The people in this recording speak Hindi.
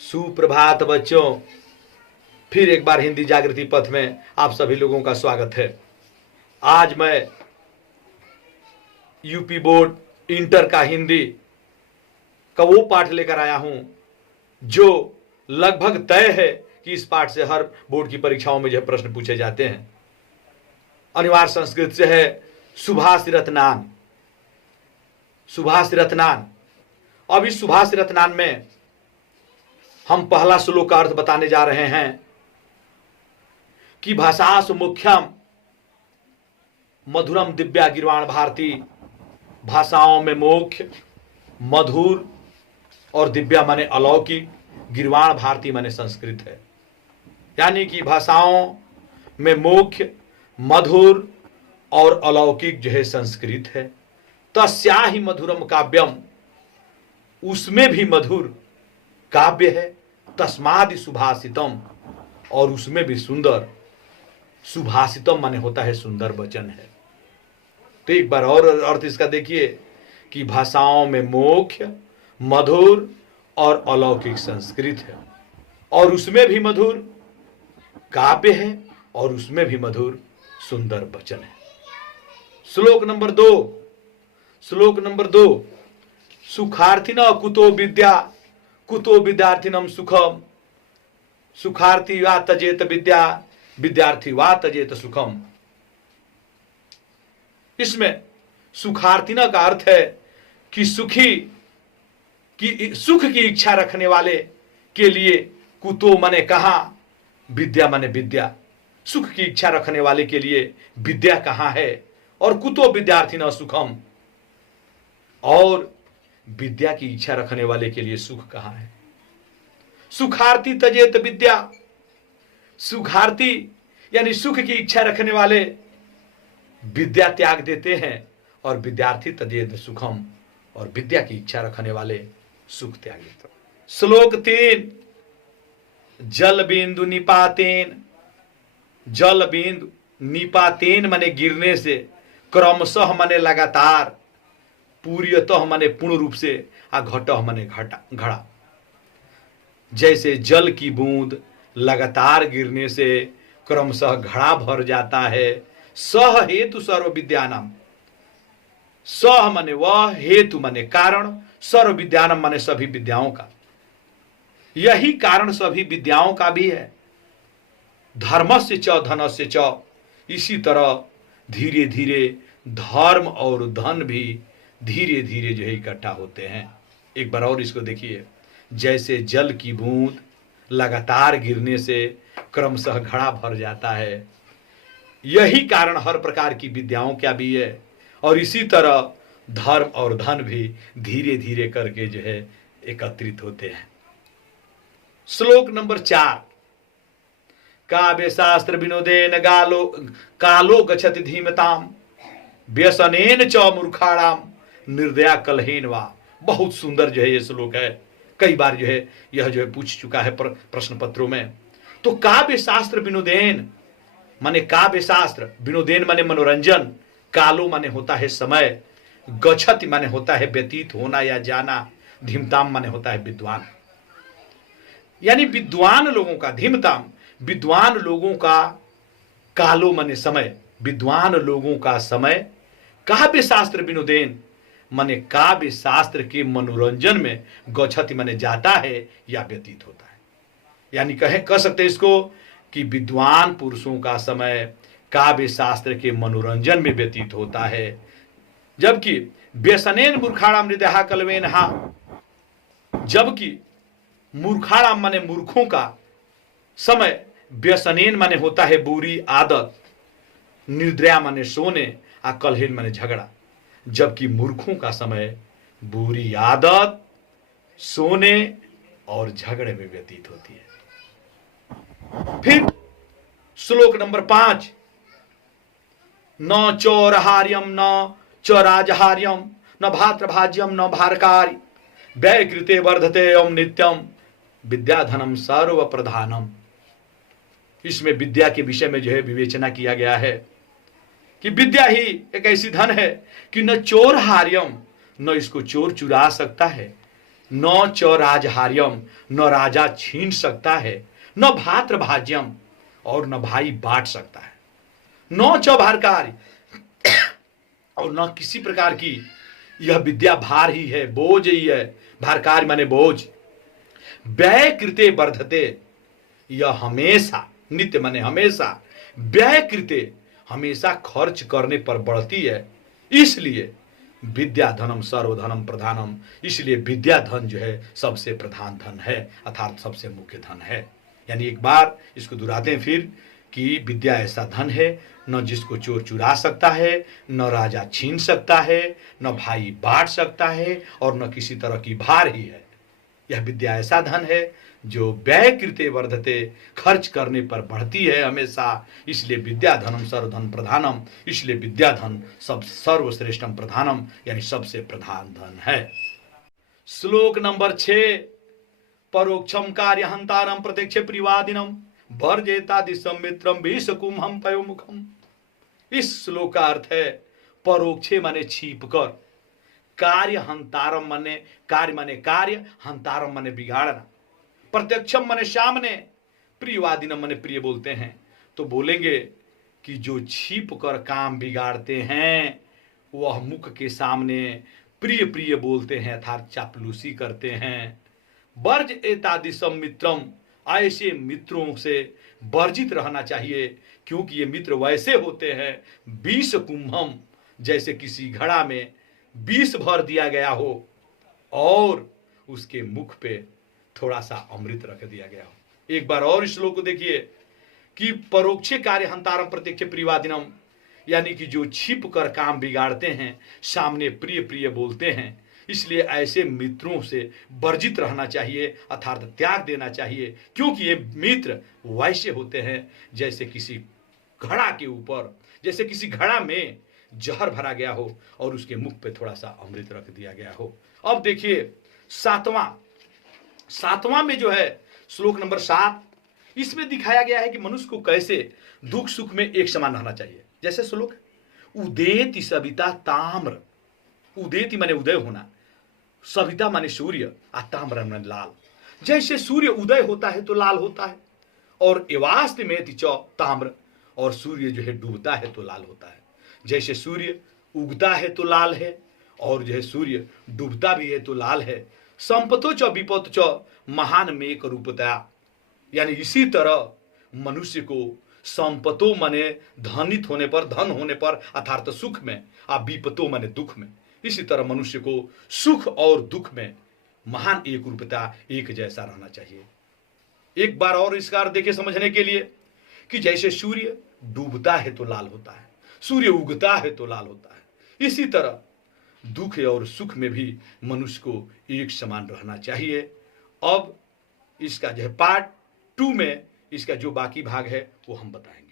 सुप्रभात बच्चों, फिर एक बार हिंदी जागृति पथ में आप सभी लोगों का स्वागत है। आज मैं यूपी बोर्ड इंटर का हिंदी का वो पाठ लेकर आया हूं जो लगभग तय है कि इस पाठ से हर बोर्ड की परीक्षाओं में जो प्रश्न पूछे जाते हैं। अनिवार्य संस्कृत से है सुभाष रत्नान। सुभाष रत्नान। अब इस सुभाष रत्नान में हम पहला श्लोक का अर्थ बताने जा रहे हैं कि भाषासु मुख्यम मधुरम दिव्या गिरवाण भारती। भाषाओं में मुख्य, मधुर और दिव्या माने अलौकिक, गिरवाण भारती माने संस्कृत है। यानी कि भाषाओं में मुख्य, मधुर और अलौकिक जो है संस्कृत है। तस्या ही मधुरम काव्यम, उसमें भी मधुर काव्य है। तस्मादि सुभाषितम, और उसमें भी सुंदर। सुभाषितम माने होता है सुंदर वचन है। तो एक बार और अर्थ इसका देखिए कि भाषाओं में मुख्य, मधुर और अलौकिक संस्कृत है, और उसमें भी मधुर काव्य है, और उसमें भी मधुर सुंदर वचन है। श्लोक नंबर 2। सुखार्थिन कुतो विद्या, कुतो विद्यार्थिनम सुखम। सुखार्थी वा तजेत विद्या, विद्यार्थी वा तजेत सुखम। इसमें सुखार्थिना का अर्थ है कि सुख की इच्छा रखने वाले के लिए, कुतो माने कहां, विद्या माने विद्या। सुख की इच्छा रखने वाले के लिए विद्या कहां है, और कुतो विद्यार्थी न सुखम, और विद्या की इच्छा रखने वाले के लिए सुख कहां है। सुखार्थी तजेत विद्या। सुखार्थी यानी सुख की इच्छा रखने वाले विद्या त्याग देते हैं, और विद्यार्थी तजेत सुखम, और विद्या की इच्छा रखने वाले सुख त्याग देते हैं। श्लोक 3। जल बिंदु निपातेन। जल बिंदु निपातेन माने गिरने से, क्रमशः माने लगातार, पूर्यतः माने पूर्ण रूप से, घटः माने घड़ा। जैसे जल की बूंद लगातार गिरने से क्रमशः घड़ा भर जाता है। सह हेतु सर्व विद्यानाम। सह माने वह, हेतु माने कारण, सर्व विद्यानाम माने सभी विद्याओं का। यही कारण सभी विद्याओं का भी है। धर्मस्य च धनस्य च। इसी तरह धीरे धीरे धर्म और धन भी धीरे धीरे जो है इकट्ठा होते हैं। एक बार और इसको देखिए। जैसे जल की बूंद लगातार गिरने से क्रमशः घड़ा भर जाता है, यही कारण हर प्रकार की विद्याओं का भी है। और इसी तरह धर्म और धन भी धीरे धीरे करके जो है एकत्रित होते हैं। श्लोक नंबर 4। काव्य शास्त्र विनोदेन कालो गच्छति धीमताम, व्यसनेन च मूर्खाणाम, निर्दया कलहेन वा। बहुत सुंदर जो है ये श्लोक है। कई बार जो है यह जो है पूछ चुका है प्रश्न पत्रों में। तो काव्य शास्त्र विनोदेन माने काव्य शास्त्र, विनोदेन माने मनोरंजन, कालो माने होता है समय, गच्छति माने होता है व्यतीत होना या जाना, धीमताम माने होता है विद्वान। यानी विद्वान लोगों का, धीमताम विद्वान लोगों का, कालो माने समय, विद्वान लोगों का समय, काव्य शास्त्र विनोदेन माने काव्य शास्त्र के मनोरंजन में, गच्छति माने जाता है या व्यतीत होता है। यानी कह सकते हैं इसको कि विद्वान पुरुषों का समय काव्य शास्त्र के मनोरंजन में व्यतीत होता है, जबकि व्यसनेन मूर्खाणाम निर्दया कलवेन हा, जबकि मूर्खाणाम माने मूर्खों का समय, व्यसनेन माने होता है बुरी आदत, निर्दया माने सोने, कलहेन माने झगड़ा। जबकि मूर्खों का समय बुरी आदत, सोने और झगड़े में व्यतीत होती है। फिर श्लोक नंबर 5। न चौरहार्यम न च राजहार्यम, न भातृभाज्यम न भारकारी, व्यय कृते वर्धते एवं नित्यम, विद्याधनम सर्व प्रधानम। इसमें विद्या के विषय में जो है विवेचना किया गया है कि विद्या ही एक ऐसी धन है कि न चोर हार्यम, न इसको चोर चुरा सकता है, न च राजहार्यम, न राजा छीन सकता है, न भात्र भाज्यम, और न भाई बांट सकता है, न च भार कार्य, और न किसी प्रकार की यह विद्या भार ही है, बोझ ही है। भार कार्य माने बोझ। व्यय कृते वर्धते, यह हमेशा, नित्य माने हमेशा, व्यय कृते हमेशा खर्च करने पर बढ़ती है। इसलिए विद्या धनम सर्वधनम प्रधानम, इसलिए विद्या धन जो है सबसे प्रधान धन है, अर्थात सबसे मुख्य धन है। यानी एक बार इसको दोहराते हैं फिर कि विद्या ऐसा धन है न जिसको चोर चुरा सकता है, न राजा छीन सकता है, न भाई बांट सकता है, और न किसी तरह की भार ही है। यह विद्या ऐसा धन है जो व्यय कृते वर्धते, खर्च करने पर बढ़ती है हमेशा। इसलिए विद्या धनम सर्वधन प्रधानम, इसलिए विद्या धन सब सर्वश्रेष्ठम प्रधानम, यानी सबसे प्रधान धन है। श्लोक नंबर 6, परोक्षम कार्य हंतारम प्रत्यक्ष प्रिवादिनम वर्जेता दिशम मित्रम भीषकुमहम पयोमुखम। इस श्लोक का अर्थ है परोक्षे माने छिप कर, कार्य हंतारम माने कार्य माने कार्य, हंतारम माने बिगाड़ना, प्रत्यक्षम माने सामने, प्रियवादिनम माने प्रिय बोलते हैं। तो बोलेंगे कि जो छिप कर काम बिगाड़ते हैं वह मुख के सामने प्रिय प्रिय बोलते हैं, अर्थात चापलूसी करते हैं। वर्ज एतादिशम मित्रम, ऐसे मित्रों से वर्जित रहना चाहिए, क्योंकि ये मित्र वैसे होते हैं विष कुंभम, जैसे किसी घड़ा में विष भर दिया गया हो और उसके मुख पे थोड़ा सा अमृत रख दिया गया हो। एक बार और इस श्लोक को देखिए कि परोक्षे कार्य हंतारम प्रत्यक्ष प्रियवादिनम, यानी कि जो छिप कर काम बिगाड़ते हैं सामने प्रिय प्रिय बोलते हैं। इसलिए ऐसे मित्रों से वर्जित रहना चाहिए, अर्थात त्याग देना चाहिए, क्योंकि ये मित्र वैसे होते हैं जैसे किसी घड़ा के ऊपर, जैसे किसी घड़ा में जहर भरा गया हो और उसके मुख पे थोड़ा सा अमृत रख दिया गया हो। अब देखिए सातवां में जो है श्लोक नंबर 7, इसमें दिखाया गया है कि मनुष्य को कैसे दुख सुख में एक समान रहना चाहिए। जैसे श्लोक, उदेति सविता ताम्र, उदेति माने उदय होना, सविता माने सूर्य, और ताम्र माने लाल। जैसे सूर्य उदय होता है तो लाल होता है, और एवास्त में च ताम्र, और सूर्य जो है डूबता है तो लाल होता है। जैसे सूर्य उगता है तो लाल है, और जो है सूर्य डूबता भी है तो लाल है। संपतो च विपत च महान मेक रूपता, यानी इसी तरह मनुष्य को संपतो माने धनित होने पर, धन होने पर, अर्थात सुख में, और विपतो माने दुख में, इसी तरह मनुष्य को सुख और दुख में महान एक रूपता, एक जैसा रहना चाहिए। एक बार और इसका अर्थ देखिए समझने के लिए कि जैसे सूर्य डूबता है तो लाल होता है, सूर्य उगता है तो लाल होता है, इसी तरह दुख और सुख में भी मनुष्य को एक समान रहना चाहिए। अब इसका जो है पार्ट 2 में इसका जो बाकी भाग है वो हम बताएंगे।